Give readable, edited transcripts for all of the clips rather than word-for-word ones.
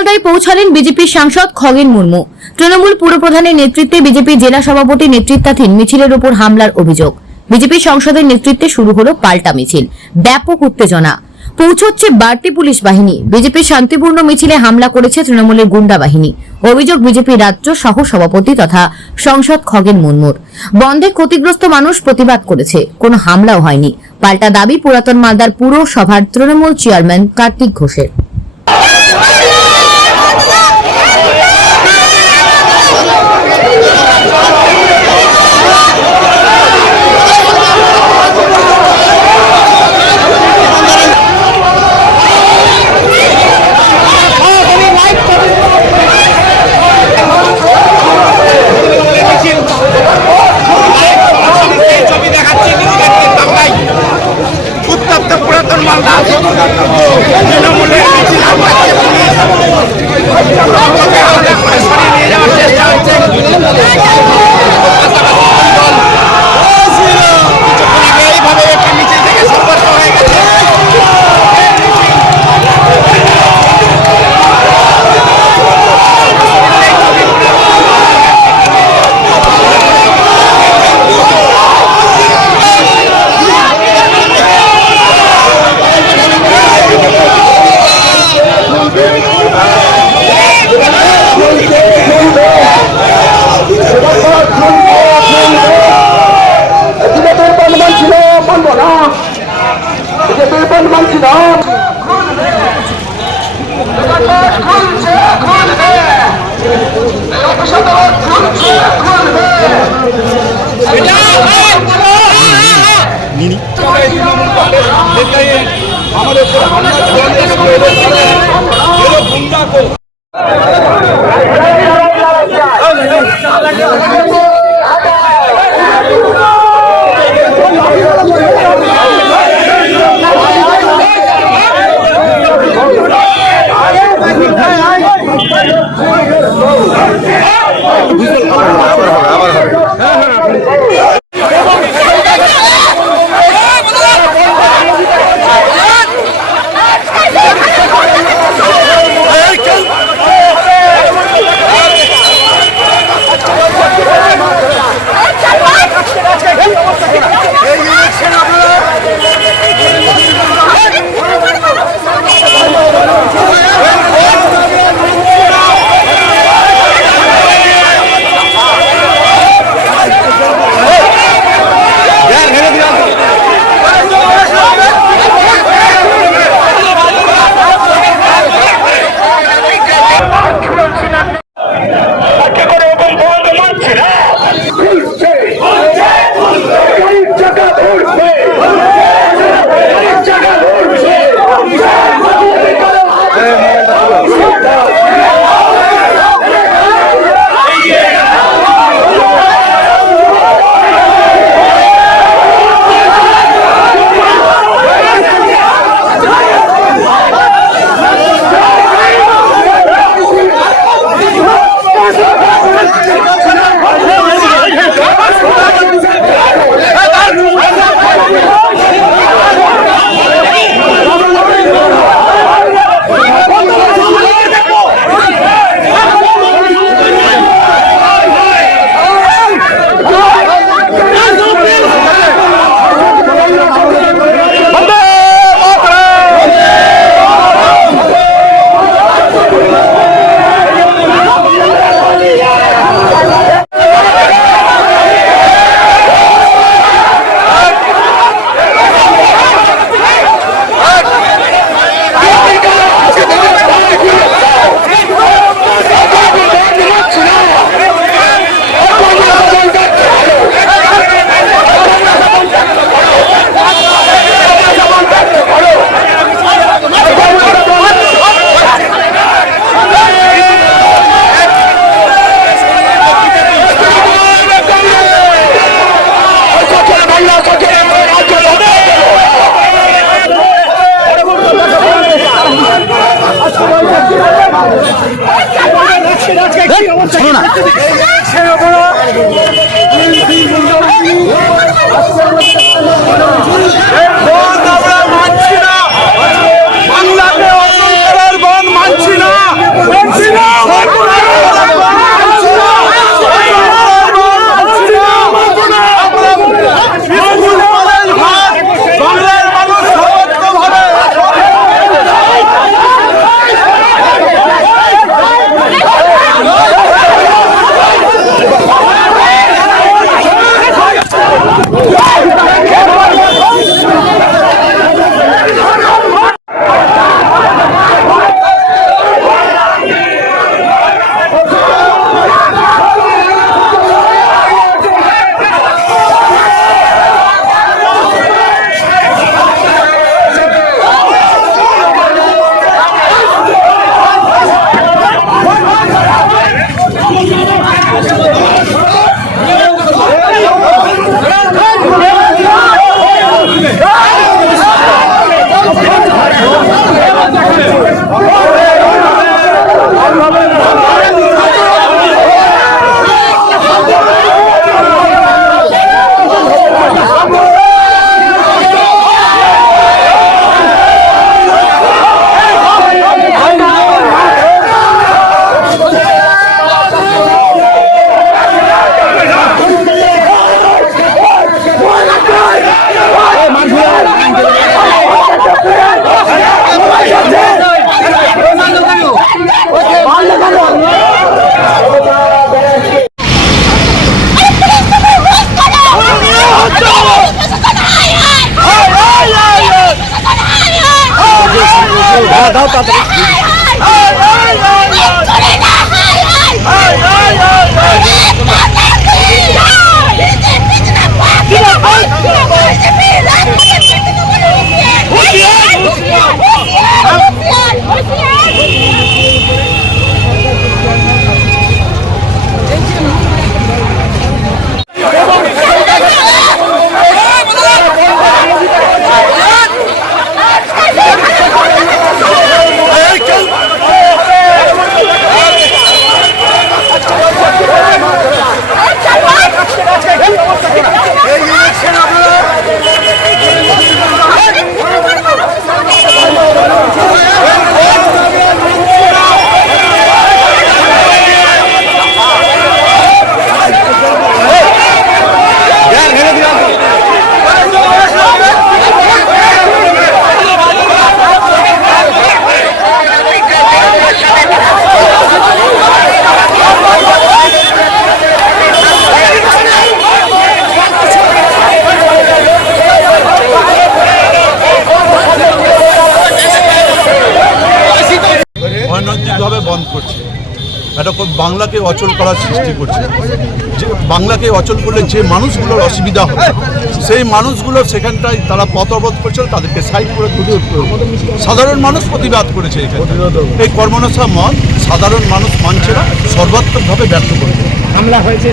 মালদায় পৌঁছালেন বিজেপির সাংসদ খগেন মুর্মু। তৃণমূল পুরপ্রধানের নেতৃত্বে বিজেপি জেলা সভাপতি নেতৃত্বাধীন মিছিলের উপর হামলার অভিযোগ। বিজেপি সংসদের নেতৃত্বে শুরু হলো পাল্টা মিছিল। ব্যাপক উত্তেজনা, পৌঁছচ্ছে বাড়তি পুলিশ বাহিনী। বিজেপির শান্তিপূর্ণ মিছিলে হামলা করেছে তৃণমূলের গুন্ডা বাহিনী। অভিযোগ বিজেপি রাজ্য সহ সভাপতি তথা সংসদ খগেন মুর্মুর। বন্ধে ক্ষতিগ্রস্ত মানুষ প্রতিবাদ করেছে, কোনো হামলাও হয়নি। পাল্টা দাবি পুরাতন মালদার পুরসভার তৃণমূল চেয়ারম্যান কার্তিক ঘোষের। অনৈতিকভাবে বন্ধ করছে, এটা বাংলাকে অচল করার সৃষ্টি করছে। যে বাংলাকে অচল করলে যে মানুষগুলোর অসুবিধা হবে সেই মানুষগুলো সেখানটায় তারা পথ অবরোধ করছিল, তাদেরকে সাইড করে তুলে সাধারণ মানুষ প্রতিবাদ করেছে। এখানে এই কর্মনাশা মত সাধারণ মানুষ মানছে না, সর্বাত্মকভাবে ব্যর্থ করেছে। হামলা হয়েছে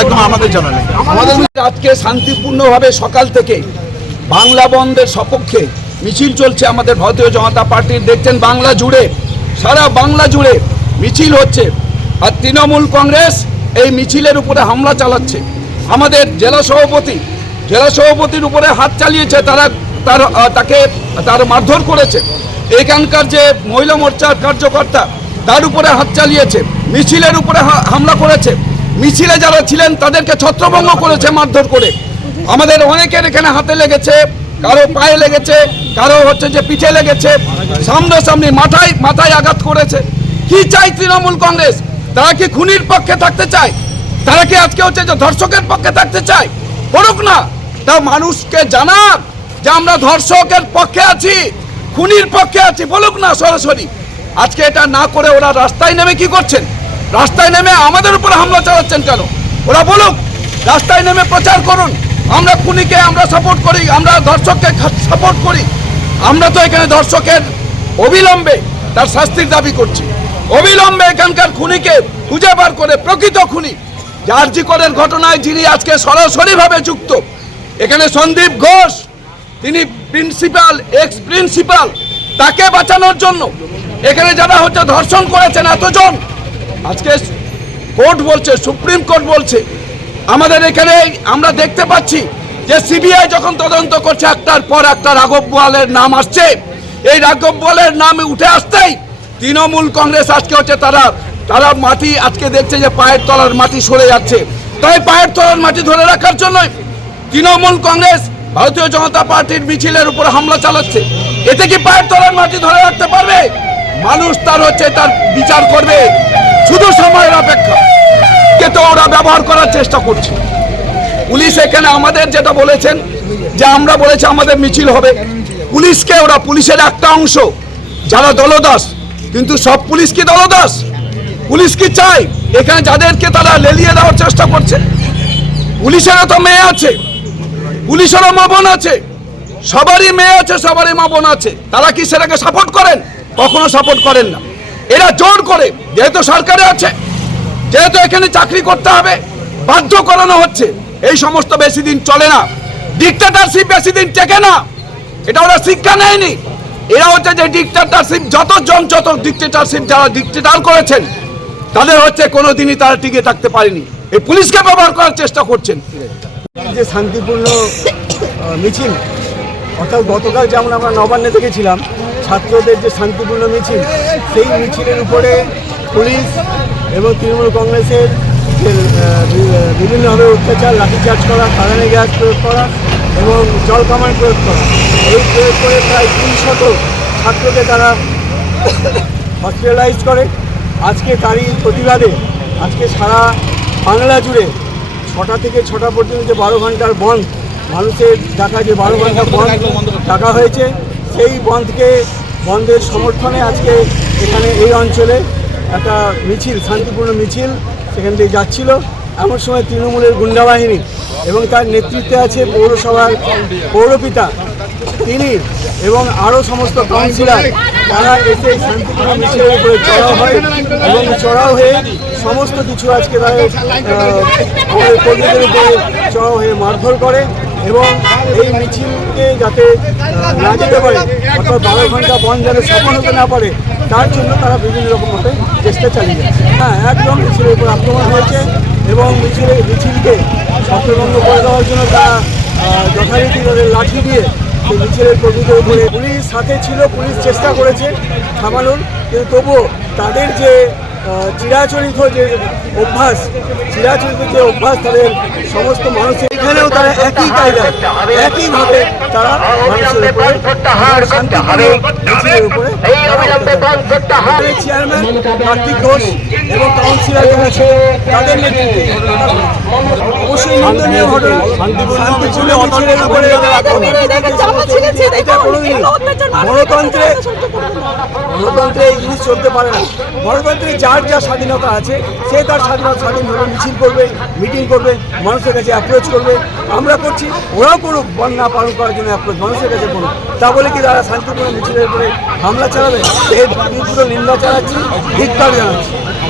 একদম আমাদের জানা নেই। আমাদের আজকে শান্তিপূর্ণভাবে সকাল থেকে বাংলা বন্ধের সপক্ষে মিছিল চলছে আমাদের ভারতীয় জনতা পার্টির। দেখছেন বাংলা জুড়ে, সারা বাংলা জুড়ে মিছিল হচ্ছে, আর তৃণমূল কংগ্রেস এই মিছিলের উপরে হামলা চালাচ্ছে। আমাদের জেলা সভাপতির উপরে হাত চালিয়েছে, তার মারধর করেছে। এখানকার যে মহিলা মোর্চার কার্যকর্তা তার উপরে হাত চালিয়েছে, মিছিলের উপরে হামলা করেছে। মিছিলে যারা ছিলেন তাদেরকে ছত্রভঙ্গ করেছে মারধর করে। আমাদের অনেকের এখানে হাতে লেগেছে, কারো পায়ে লেগেছে, কারো হচ্ছে যে পিঠে লেগেছে, সামনাসামনি মাথায় আঘাত করেছে। কি চাই তৃণমূল কংগ্রেস? তারা কি খুনির পক্ষে থাকতে চায়? তারা কি আজকে হচ্ছে যে ধর্ষকের পক্ষে থাকতে চায়? করুক না, তা মানুষকে জানাক যে আমরা ধর্ষকের পক্ষে আছি, খুনির পক্ষে আছি, বলুক না সরাসরি। আজকে এটা না করে ওরা রাস্তায় নেমে কি করছেন? রাস্তায় নেমে আমাদের উপরে হামলা চালাচ্ছেন কেন? ওরা বলুক, রাস্তায় নেমে প্রচার করুন, আমরা খুনিকে আমরা সাপোর্ট করি, আমরা ধর্ষককে সাপোর্ট করি। আমরা তো এখানে ধর্ষকের অবিলম্বে তার শাস্তির দাবি করছি। অবিলম্বে এখানকার খুনিকে খুঁজে বার করে, প্রকৃত খুনি আরজি করের ঘটনায় যিনি আজকে সরাসরিভাবে যুক্ত, এখানে সন্দীপ ঘোষ, তিনি প্রিন্সিপাল, এক্স প্রিন্সিপাল, তাকে বাঁচানোর জন্য এখানে যারা হচ্ছে ধর্ষণ করেছেন এতজন, আজকে কোর্ট বলছে, সুপ্রিম কোর্ট বলছে, আমাদের এখানে আমরা দেখতে পাচ্ছি যে সিবিআই যখন তদন্ত করছে একটার পর একটা রাঘব বোয়ালের নাম আসছে। এই রাঘব বোয়ালের নাম উঠে আসতেই তৃণমূল কংগ্রেস আজকে হচ্ছে তারা মাটি আজকে দেখছে যে পায়ের তলার মাটি সরে যাচ্ছে। তাই পায়ের তলার মাটি ধরে রাখার জন্যই তৃণমূল কংগ্রেস ভারতীয় জনতা পার্টির মিছিলের উপর হামলা চালাচ্ছে। এতে কি পায়ের তলার মাটি ধরে রাখতে পারবে? মানুষ তার বিচার করবে, শুধু সময়ের অপেক্ষা। তো ওরা ব্যবহার করার চেষ্টা করছে। পুলিশ এখানে আমাদের যেটা বলেছেন যে আমরা বলেছি আমাদের মিছিল হবে, পুলিশকে ওরা পুলিশের একটা অংশ যারা দলদাস, কিন্তু সব পুলিশ কি দলদাস? পুলিশ কি চায়? এখানে যাদেরকে তারা লেলিয়ে দেওয়ার চেষ্টা করছে, পুলিশেরও তো মেয়ে আছে, পুলিশেরও মা বোন আছে, সবারই মেয়ে আছে, সবারই মা বোন আছে। তারা কি সেটাকে সাপোর্ট করেন? কখনো সাপোর্ট করেন না। এরা জোর করে, যেহেতু সরকারে আছে, যেহেতু এখানে চাকরি করতে হবে, বাধ্য করানো হচ্ছে। এই সমস্ত বেশি দিন চলে না, ডিক্টেটরশিপ বেশি দিন টেকে না। এটা ওরা শিক্ষা নেয়নি। এরা হচ্ছে যে ডিক্টেটরশিপ, যত ডিক্টেটরশিপ যারা ডিক্টেটর করেছেন তাদের হচ্ছে কোনোদিনই তারা টিকে থাকতে পারেনি। এই পুলিশকে ব্যবহার করার চেষ্টা করছেন। যে শান্তিপূর্ণ মিছিল, অর্থাৎ গতকাল যেমন আমরা নবান্নে দেখেছিলাম ছাত্রদের যে শান্তিপূর্ণ মিছিল, সেই মিছিলের উপরে পুলিশ এবং তৃণমূল কংগ্রেসের বিভিন্নভাবে অত্যাচার, লাঠিচার্জ করা, কাঁদানে গ্যাস প্রয়োগ করা এবং জল কামান প্রয়োগ করা, এই প্রয়োগ করে প্রায় 300 ছাত্রকে তারা হসপিটালাইজ করে। আজকে তারই প্রতিবাদে আজকে সারা বাংলা জুড়ে 6টা থেকে 6টা পর্যন্ত যে 12 ঘন্টার বন্ধ, মানুষের ডাকা যে 12 ঘন্টা বন্ধ ডাকা হয়েছে, সেই বন্ধকে বন্ধের সমর্থনে আজকে এখানে এই অঞ্চলে একটা মিছিল, শান্তিপূর্ণ মিছিল সেখান দিয়ে যাচ্ছিল। এমন সময় তৃণমূলের গুন্ডা বাহিনী এবং তার নেতৃত্বে আছে পৌরসভার পৌরপিতা তিনি এবং আরও সমস্ত কাউন্সিলর, তারা এসে শান্তিপূর্ণ মিছিলের উপরে চড়াও হয় এবং চড়াও হয়ে সমস্ত কিছু আজকে তাদের কর্মীদের উপরে চড়াও হয়ে মারধর করে এবং এই মিছিলকে যাতে না যেতে পারে, অর্থাৎ 12 ঘন্টা বন্ধ যেন সফল হতে না পারে, তার জন্য তারা বিভিন্ন রকমভাবে চেষ্টা চালিয়ে যাচ্ছে। হ্যাঁ, একদম মিছিলের উপর আক্রমণ হয়েছে এবং মিছিলকে ছত্রভঙ্গ করে দেওয়ার জন্য তারা যথারীতি তাদের লাঠি দিয়ে সেই মিছিলের কর্মীদের উপরে, পুলিশ সাথে ছিল, পুলিশ চেষ্টা করেছে থামানোর, কিন্তু তবুও তাদের যে চিরাচরিত যে অভ্যাস তাদের সমস্ত মানুষের এখানেও তারা একই কায়দায় একইভাবে তারা মানুষের উপরে শান্তিপূর্ণ মিছিলের উপরে চেয়ারম্যান কার্তিক ঘোষ এবং কাউন্সিলর যারা ছিল তাদের নেতৃত্বে অবশ্যই নিন্দনীয় ঘটনা। শান্তিপূর্ণ মিছিলের উপরে এটা কোনোদিনই গণতন্ত্রে এই জিনিস চলতে পারে না। গণতন্ত্রে যার যা স্বাধীনতা আছে সে তার স্বাধীনভাবে মিছিল করবে, মিটিং করবে, মানুষের কাছে অ্যাপ্রোচ করবে। আমরা করছি, ওরাও করুক, বন্যা পালন করার জন্য অ্যাপ্রোচ মানুষের কাছে করুক। তা বলে কি তারা শান্তিপূর্ণ মিছিলের উপরে হামলা চালাবে? এর তীব্র নিন্দা চালাচ্ছি, ধিক্কার জানাচ্ছি।